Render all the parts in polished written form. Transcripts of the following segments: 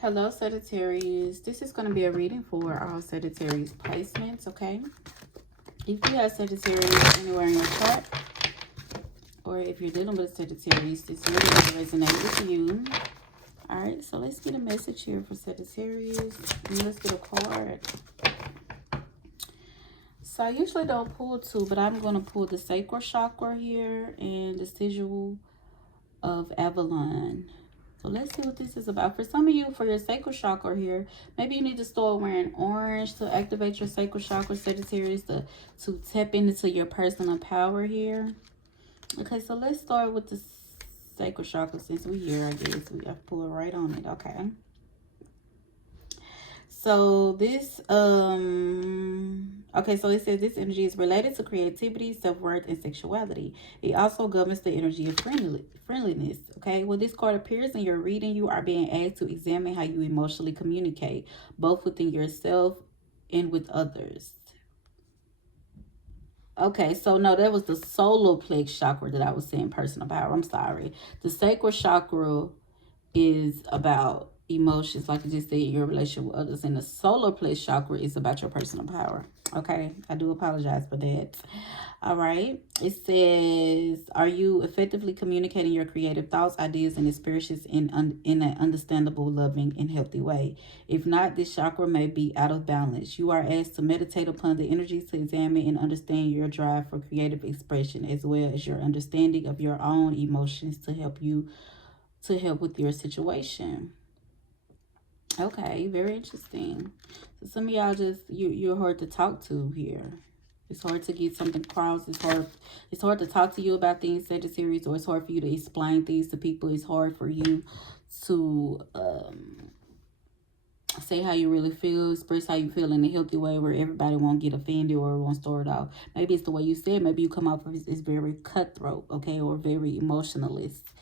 Hello, Sagittarius. This is going to be a reading for all Sagittarius placements, okay? If you have Sagittarius anywhere in your chart, or if you're dealing with Sagittarius, this really will resonate with you. All right, so let's get a message here for Sagittarius. And let's get a card. So I usually don't pull two, but I'm going to pull the Sacral chakra here and the Sigil of Avalon. So let's see what this is about. For some of you, for your sacral chakra here, maybe you need to start wearing orange to activate your sacral chakra, Sagittarius, to tap into your personal power here. Okay, so let's start with the sacral chakra since we're here, I guess. We have to pull it right on it, okay? So this, okay, so it says this energy is related to creativity, self-worth, and sexuality. It also governs the energy of friendliness, okay? When this card appears in your reading, you are being asked to examine how you emotionally communicate, both within yourself and with others. Okay, so no, that was the solar plex chakra that I was saying personal power. I'm sorry. The sacral chakra is about emotions, like I just said, your relationship with others, and the solar plex chakra is about your personal power. Okay, I do apologize for that. All right, it says, are you effectively communicating your creative thoughts, ideas, and experiences in an understandable, loving, and healthy way? If not, this chakra may be out of balance. You are asked to meditate upon the energies to examine and understand your drive for creative expression, as well as your understanding of your own emotions to help with your situation. Okay, very interesting. So some of y'all just you're hard to talk to here. It's hard to get something across. It's hard to talk to you about things, Sagittarius, or it's hard for you to explain things to people. It's hard for you to say how you really feel, express how you feel in a healthy way where everybody won't get offended or won't start off. Maybe it's the way you said. Maybe you come off as very cutthroat, okay, or very emotionalist,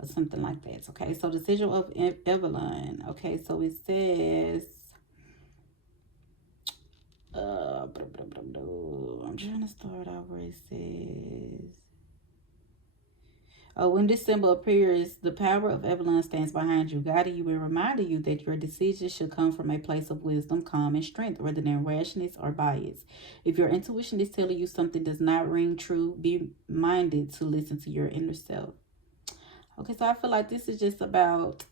or something like that. Okay, so the Sigil of Avalon. Okay, so it says, I'm trying to start out where it says, when this symbol appears, the power of Avalon stands behind you, guiding you and reminding you that your decisions should come from a place of wisdom, calm, and strength rather than rashness or bias. If your intuition is telling you something does not ring true, be minded to listen to your inner self. Okay, so I feel like this is just about,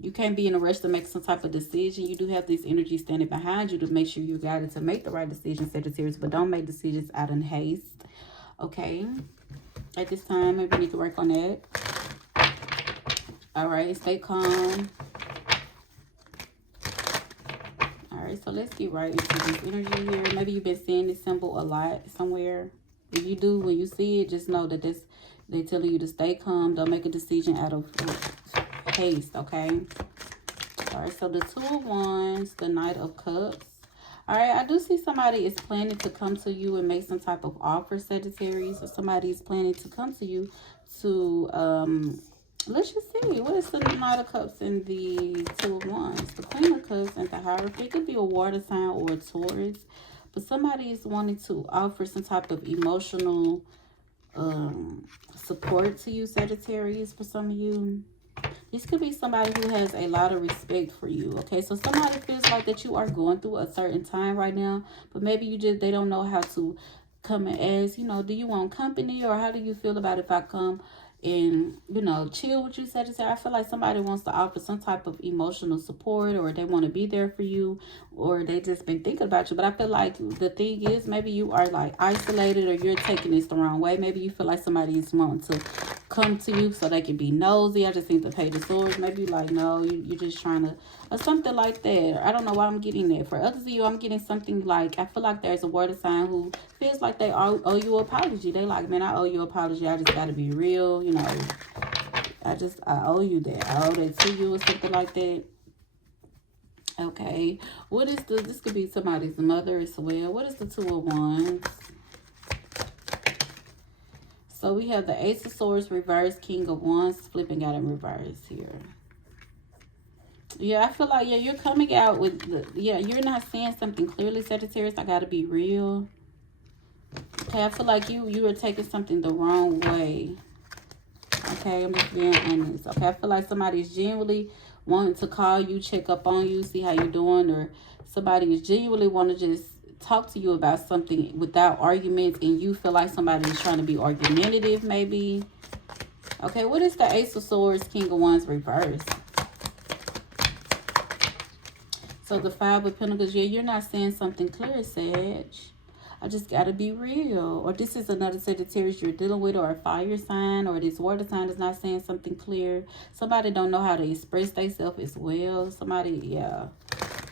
you can't be in a rush to make some type of decision. You do have this energy standing behind you to make sure you're guided to make the right decision, Sagittarius, but don't make decisions out in haste. Okay, at this time, maybe you need to work on that. All right, stay calm. All right, so let's get right into this energy here. Maybe you've been seeing this symbol a lot somewhere. If you do, when you see it, just know that they're telling you to stay calm. Don't make a decision out of haste, okay? All right, so the Two of Wands, the Knight of Cups. All right, I do see somebody is planning to come to you and make some type of offer, Sagittarius, or somebody is planning to come to you to, let's just see. What is the Knight of Cups and the Two of Wands? The Queen of Cups and the Hierophant. It could be a water sign or a Taurus, but somebody is wanting to offer some type of emotional support to you, Sagittarius, for some of you. This could be somebody who has a lot of respect for you, okay? So somebody feels like that you are going through a certain time right now, but maybe they don't know how to come and ask, you know, do you want company, or how do you feel about if I come and, you know, chill with you, Sagittarius? I feel like somebody wants to offer some type of emotional support, or they want to be there for you, or they just been thinking about you. But I feel like the thing is, maybe you are like isolated, or you're taking this the wrong way. Maybe you feel like somebody is wanting to come to you so they can be nosy. I just think the Page of Swords. Maybe you're like, no, you're just trying to, or something like that. I don't know why I'm getting that. For others of you, I'm getting something like, I feel like there's a water sign who feels like they owe you an apology. They like, man, I owe you an apology. I just got to be real, you know. I owe you that. I owe that to you, or something like that. Okay. What is this could be somebody's mother as well. What is the Two of Wands? So we have the Ace of Swords reverse, King of Wands flipping out in reverse here. Yeah, I feel like, yeah, you're coming out with you're not saying something clearly, Sagittarius. I gotta be real. Okay, I feel like you are taking something the wrong way. Okay, I'm just being honest. Okay, I feel like somebody's genuinely wanting to call you, check up on you, see how you're doing, or somebody is genuinely want to just talk to you about something without arguments, and you feel like somebody is trying to be argumentative, maybe. Okay, what is the Ace of Swords, King of Wands reverse? So the Five of Pentacles, yeah, you're not saying something clear, Sag. I just got to be real. Or this is another Sagittarius you're dealing with, or a fire sign, or this water sign is not saying something clear. Somebody don't know how to express themselves as well. Somebody, yeah.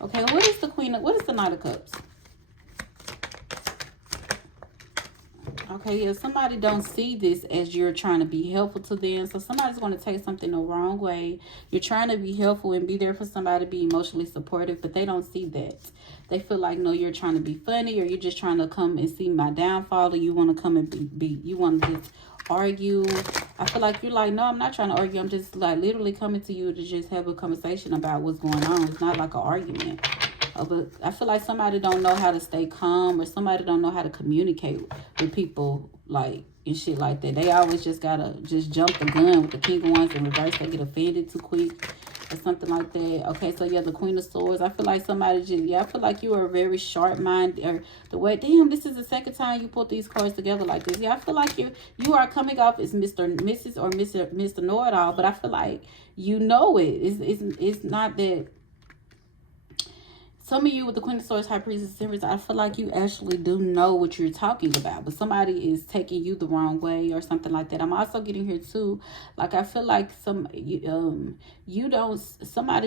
Okay, what is the what is the Knight of Cups? Okay, yeah, somebody don't see this as you're trying to be helpful to them. So somebody's going to take something the wrong way. You're trying to be helpful and be there for somebody, be emotionally supportive, but they don't see that. They feel like, no, you're trying to be funny, or you're just trying to come and see my downfall, or you want to come and be you want to just argue. I feel like you're like, no, I'm not trying to argue. I'm just like literally coming to you to just have a conversation about what's going on. It's not like an argument. But I feel like somebody don't know how to stay calm, or somebody don't know how to communicate with people, like, and shit like that. They always just gotta just jump the gun with the King of Wands in reverse. They get offended too quick or something like that. Okay, so yeah, the Queen of Swords. I feel like somebody just, yeah, I feel like you are very sharp-minded, or the way, damn, this is the second time you put these cards together like this. Yeah, I feel like you are coming off as Mr. Mrs. or Mr. Know-it-all, but I feel like you know it. It's not that. Some of you with the Queen of Swords, High Priestess, Empress, I feel like you actually do know what you're talking about, but somebody is taking you the wrong way or something like that. I'm also getting here too, like I feel like somebody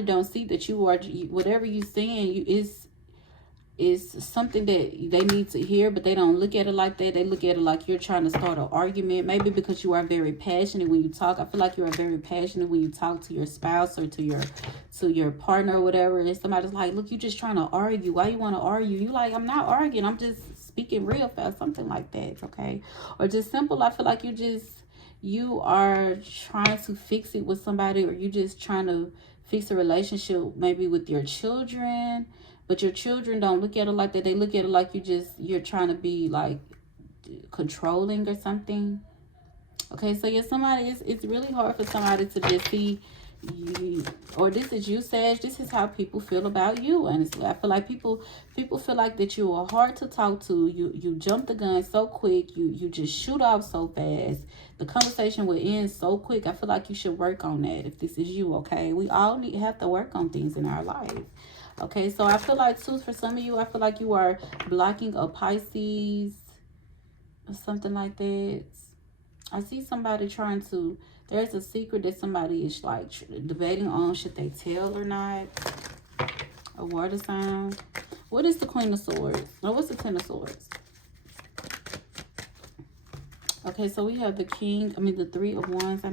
don't see that you are, whatever you're saying, is something that they need to hear, but they don't look at it like that. They look at it like you're trying to start an argument, maybe because you are very passionate when you talk. I feel like you are very passionate when you talk to your spouse or to your partner or whatever, and somebody's like, look, you just trying to argue. Why you want to argue? You like, I'm not arguing, I'm just speaking real fast, something like that. Okay, or just simple, I feel like you are trying to fix it with somebody, or you just trying to fix a relationship maybe with your children. But your children don't look at it like that. They look at it like you're trying to be like controlling or something. Okay, so yeah, it's really hard for somebody to just see you, or this is you, Sag. This is how people feel about you. Honestly, I feel like people feel like that you are hard to talk to. You jump the gun so quick. You just shoot off so fast. The conversation will end so quick. I feel like you should work on that if this is you. Okay, we all have to work on things in our life. Okay, so I feel like too, for some of you, I feel like you are blocking a Pisces or something like that. I see somebody trying to, there's a secret that somebody is like debating on, should they tell or not. A water sign. What is the Queen of Swords? No, what's the Ten of Swords? Okay, so we have the the Three of Wands,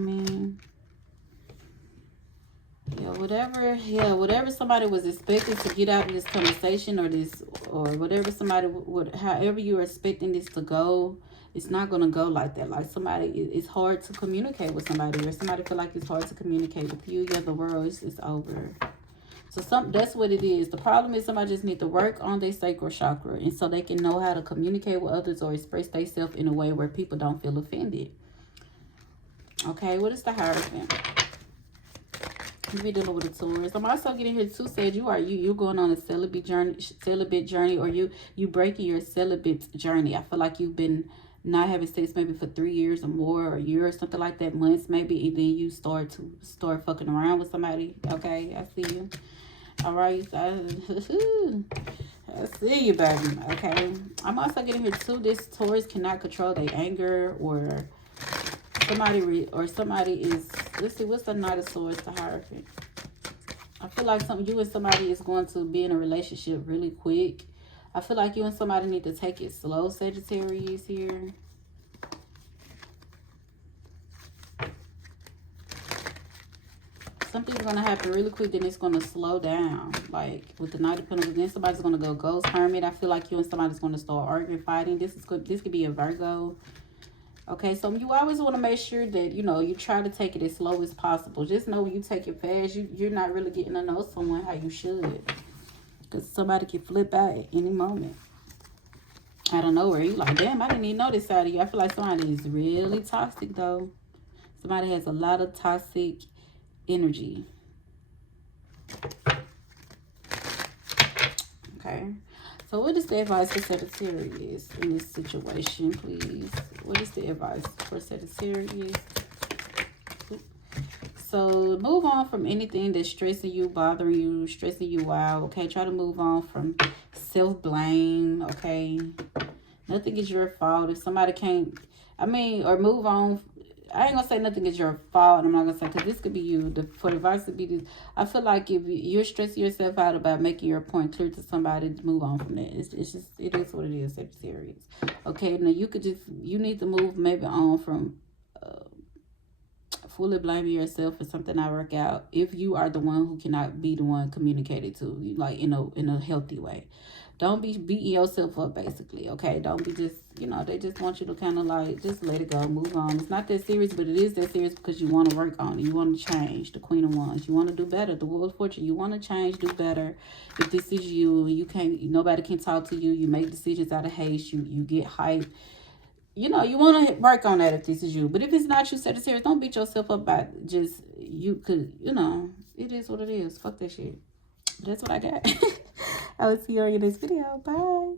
whatever somebody was expecting to get out of this conversation, or whatever somebody would, however you're expecting this to go, it's not going to go like that. Like somebody, it's hard to communicate with somebody, or somebody feel like it's hard to communicate with you. Yeah, the world is over. So that's what it is. The problem is somebody just need to work on their sacral chakra, and so they can know how to communicate with others or express themselves in a way where people don't feel offended. Okay, what is the Hierophant? You're dealing with a Taurus. I'm also getting here too, said you're going on a celibate journey, or you breaking your celibate journey. I feel like you've been not having sex maybe for 3 years or more, or a year or something like that, months maybe, and then you start fucking around with somebody. Okay, I see you. All right, I see you, baby. Okay, I'm also getting here too, this Taurus cannot control their anger, or somebody is, let's see, what's the Knight of Swords, the Hierophant? I feel like you and somebody is going to be in a relationship really quick. I feel like you and somebody need to take it slow, Sagittarius here. Something's going to happen really quick, then it's going to slow down. Like with the Knight of Pentacles, then somebody's going to go ghost, hermit. I feel like you and somebody's going to start arguing, fighting. This could be a Virgo. Okay, so you always want to make sure that, you try to take it as slow as possible. Just know when you take it fast, you're not really getting to know someone how you should. Because somebody can flip out at any moment. I don't know where you like, damn, I didn't even know this side of you. I feel like somebody is really toxic, though. Somebody has a lot of toxic energy. Okay. So what is the advice for Sagittarius in this situation, please? What is the advice for Sagittarius? So move on from anything that's stressing you, bothering you, stressing you out. Okay, try to move on from self-blame. Okay, nothing is your fault. If somebody can't, I mean, or move on. I ain't gonna say nothing is your fault. I'm not gonna say, because this could be you. For advice to be this, I feel like if you're stressing yourself out about making your point clear to somebody, to move on from that. It's just, it is what it is, Sagittarius. Okay, now you need to move maybe on from fully blaming yourself for something not work out, if you are the one who cannot be the one communicated to, like in a healthy way. Don't be beating yourself up, basically. Okay, don't be just, you know, they just want you to kind of like just let it go, move on. It's not that serious, but it is that serious because you want to work on it. You want to change. The Queen of Wands, you want to do better. The Wheel of Fortune, you want to change, do better. If this is you can't, nobody can talk to you, you make decisions out of haste, you get hype. You know, you want to work on that if this is you. But if it's not you, Sagittarius, don't beat yourself up by just you. Because, you know, it is what it is. Fuck that shit. That's what I got. I will see you in this video. Bye.